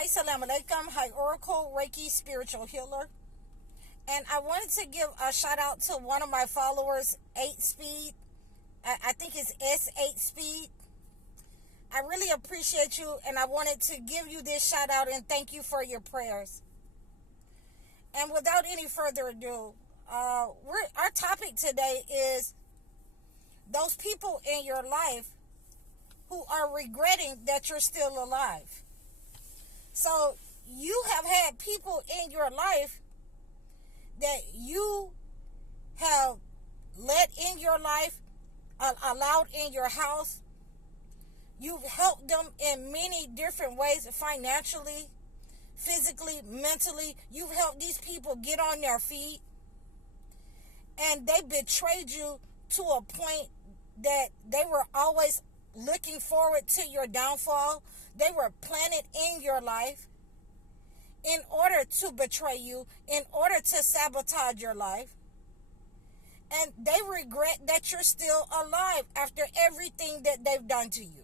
Hi, Salam Alaikum. Hi, Oracle, Reiki, Spiritual Healer. And I wanted to give a shout out to one of my followers, 8 Speed. I think it's S8 Speed. I really appreciate you, and I wanted to give you this shout out and thank you for your prayers. And without any further ado, our topic today is those people in your life who are regretting that you're still alive. So you have had people in your life that you have let in your life, allowed in your house. You've helped them in many different ways, financially, physically, mentally. You've helped these people get on their feet. And they betrayed you to a point that they were always looking forward to your downfall. They were planted in your life in order to betray you, in order to sabotage your life. And they regret that you're still alive after everything that they've done to you.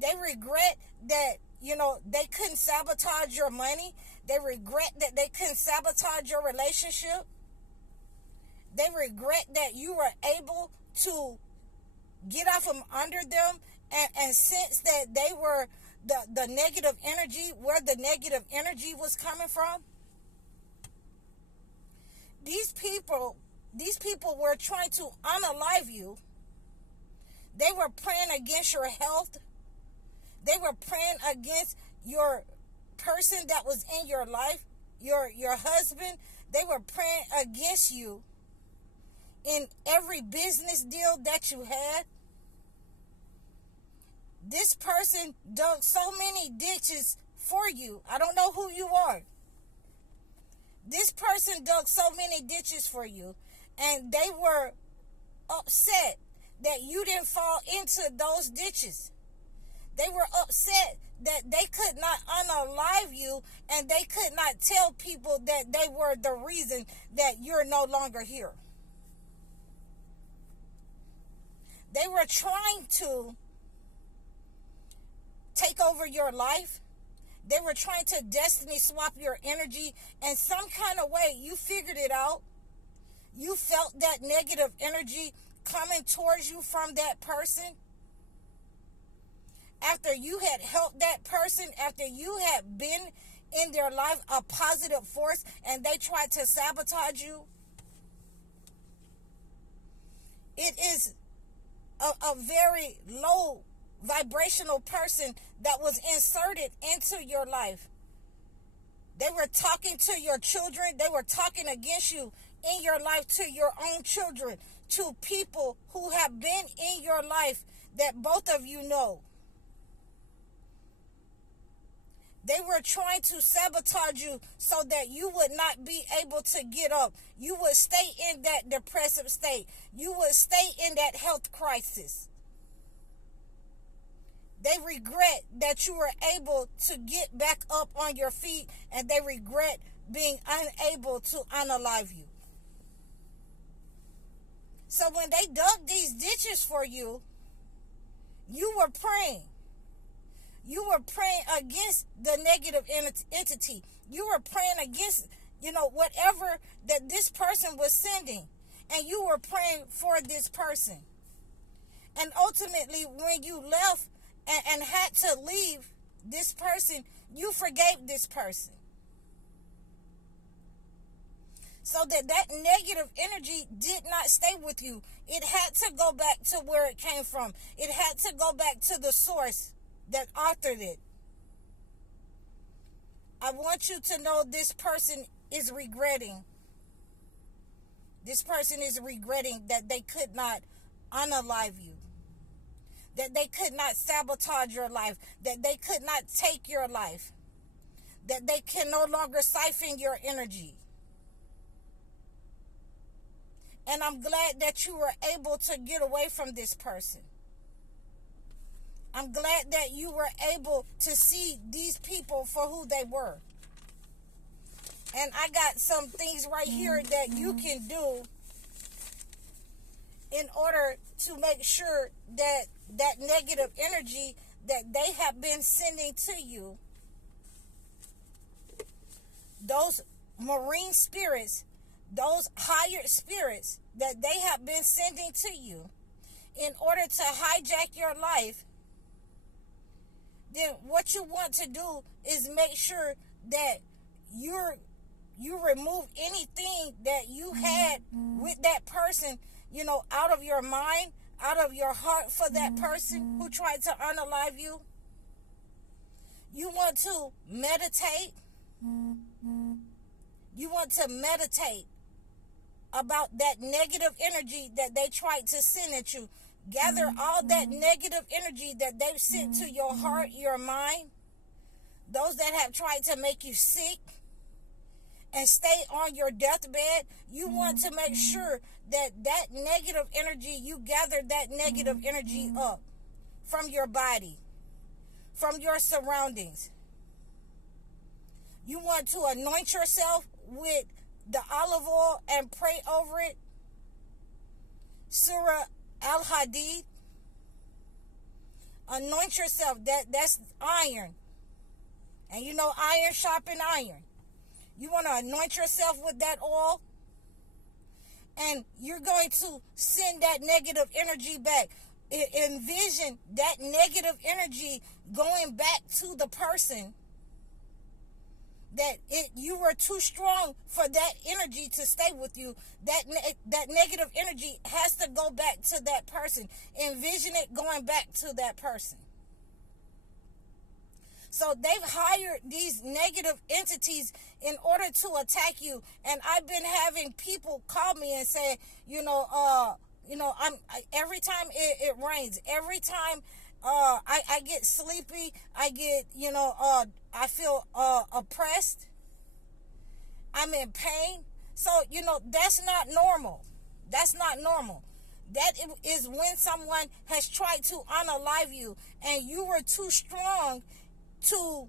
They regret that, they couldn't sabotage your money. They regret that they couldn't sabotage your relationship. They regret that you were able to get out from under them and sense that they were the negative energy, where the negative energy was coming from. These people were trying to unalive you. They were praying against your health. They were praying against your person that was in your life, your husband. They were praying against you in every business deal that you had. This person dug so many ditches for you. I don't know who you are. This person dug so many ditches for you, and they were upset that you didn't fall into those ditches. They were upset that they could not unalive you, and they could not tell people that they were the reason that you're no longer here. They were trying to take over your life. They were trying to destiny swap your energy in some kind of way. You figured it out. You felt that negative energy coming towards you from that person. After you had helped that person, after you had been in their life a positive force, and they tried to sabotage you. It is a very low vibrational person that was inserted into your life. They were talking to your children. They were talking against you in your life to your own children, to people who have been in your life that both of you know. They were trying to sabotage you so that you would not be able to get up. You would stay in that depressive state. You would stay in that health crisis. They regret that you were able to get back up on your feet, and they regret being unable to unalive you. So when they dug these ditches for you, you were praying. You were praying against the negative entity. You were praying against, whatever that this person was sending. And you were praying for this person. And ultimately, when you left and had to leave this person, you forgave this person. So that negative energy did not stay with you. It had to go back to where it came from. It had to go back to the source that authored it. I want you to know this person is regretting. This person is regretting that they could not unalive you. That they could not sabotage your life. That they could not take your life. That they can no longer siphon your energy. And I'm glad that you were able to get away from this person. I'm glad that you were able to see these people for who they were. And I got some things right here that you can do in order to make sure that that negative energy that they have been sending to you those marine spirits, those higher spirits that they have been sending to you in order to hijack your life, then what you want to do is make sure that you remove anything that you had with that person, out of your mind, out of your heart for that person who tried to unalive you. You want to meditate. You want to meditate about that negative energy that they tried to send at you. Gather all that negative energy that they've sent to your heart, your mind, those that have tried to make you sick and stay on your deathbed. You want to make sure that that negative energy, you gather that negative energy up from your body, from your surroundings. You want to anoint yourself with the olive oil and pray over it. Surah Al-Hadid. Anoint yourself. That's iron. And iron sharpen iron. You want to anoint yourself with that oil. And you're going to send that negative energy back. Envision that negative energy going back to the person that you were too strong for that energy to stay with you. That negative energy has to go back to that person. Envision it going back to that person. So they've hired these negative entities in order to attack you. And I've been having people call me and say, every time it rains, every time I get sleepy, I get, I feel oppressed, I'm in pain. So, that's not normal. That's not normal. That is when someone has tried to unalive you and you were too strong to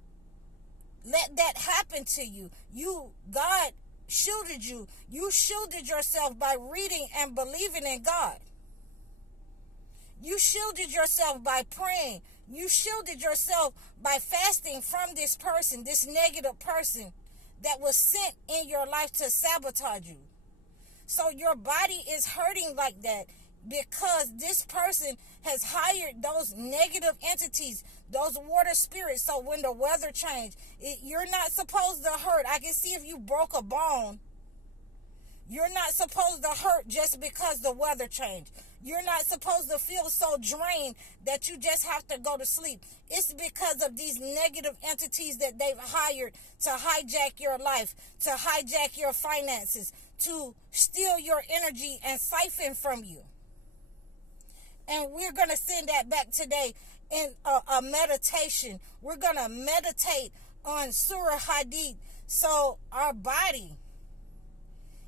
let that happen to you. God shielded you. You shielded yourself by reading and believing in God. You shielded yourself by praying. You shielded yourself by fasting from this person, this negative person that was sent in your life to sabotage you. So your body is hurting like that because this person has hired those negative entities, those water spirits. So when the weather changes, you're not supposed to hurt. I can see if you broke a bone. You're not supposed to hurt just because the weather changed. You're not supposed to feel so drained that you just have to go to sleep. It's because of these negative entities that they've hired to hijack your life, to hijack your finances, to steal your energy and siphon from you. And we're going to send that back today in a meditation. We're going to meditate on Surah Hadid so our body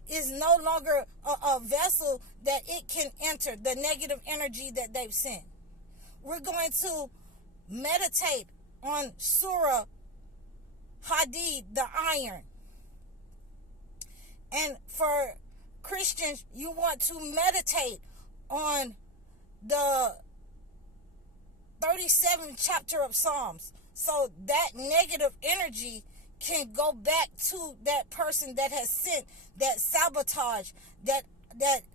is no longer a vessel that it can enter the negative energy that they've sent. We're going to meditate on Surah Hadid, the iron. And for Christians, you want to meditate on the 37th chapter of Psalms. So that negative energy can go back to that person that has sent that sabotage, that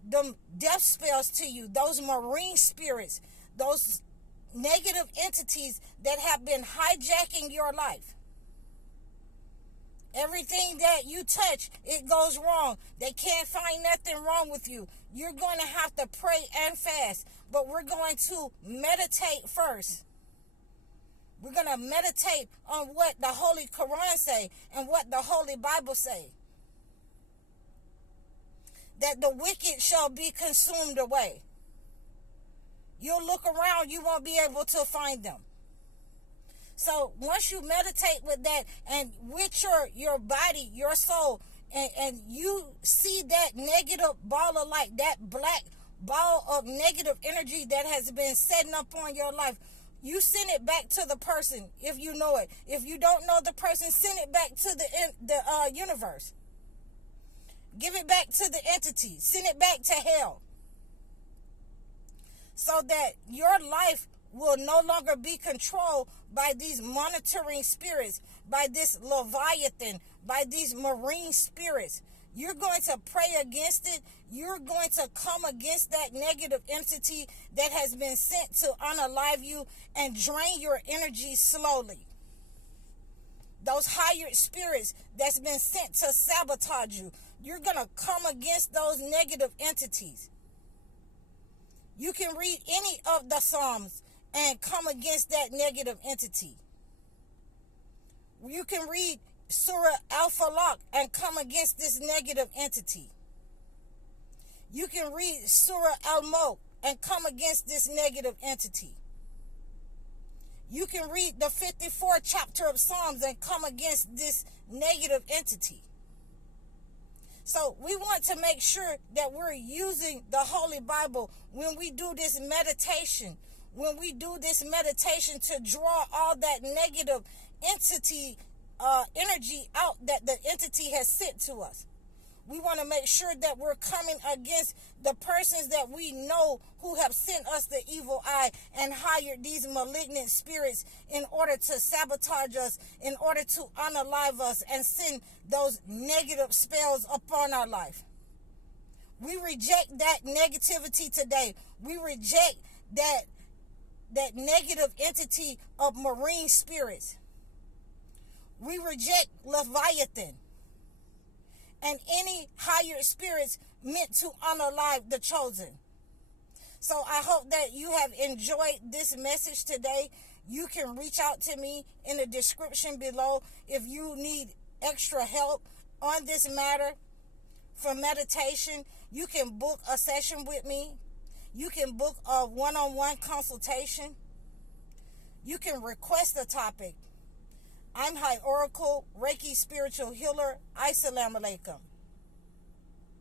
them death spells to you, those marine spirits, those negative entities that have been hijacking your life. Everything that you touch, it goes wrong. They can't find nothing wrong with you. You're going to have to pray and fast, but we're going to meditate first. We're going to meditate on what the Holy Quran say and what the Holy Bible say. That the wicked shall be consumed away. You'll look around, you won't be able to find them. So once you meditate with that and with your body, your soul, and you see that negative ball of light, that black ball of negative energy that has been setting up on your life, you send it back to the person if you know it. If you don't know the person, send it back to the universe. Give it back to the entity. Send it back to hell. So that your life will no longer be controlled by these monitoring spirits, by this Leviathan, by these marine spirits. You're going to pray against it. You're going to come against that negative entity that has been sent to unalive you and drain your energy slowly. Those higher spirits that's been sent to sabotage you, you're going to come against those negative entities. You can read any of the Psalms and come against that negative entity. You can read Surah Al-Falaq and come against this negative entity. You can read Surah Al-Mulk and come against this negative entity. You can read the 54th chapter of Psalms and come against this negative entity. So we want to make sure that we're using the Holy Bible when we do this meditation. When we do this meditation to draw all that negative entity energy out that the entity has sent to us. We want to make sure that we're coming against the persons that we know who have sent us the evil eye and hired these malignant spirits in order to sabotage us, in order to unalive us and send those negative spells upon our life. We reject that negativity today. We reject that negative entity of marine spirits. We reject Leviathan and any higher spirits meant to unalive the chosen. So I hope that you have enjoyed this message today. You can reach out to me in the description below if you need extra help on this matter for meditation. You can book a session with me. You can book a one-on-one consultation. You can request a topic. I'm High Oracle, Reiki Spiritual Healer. Assalamu alaikum.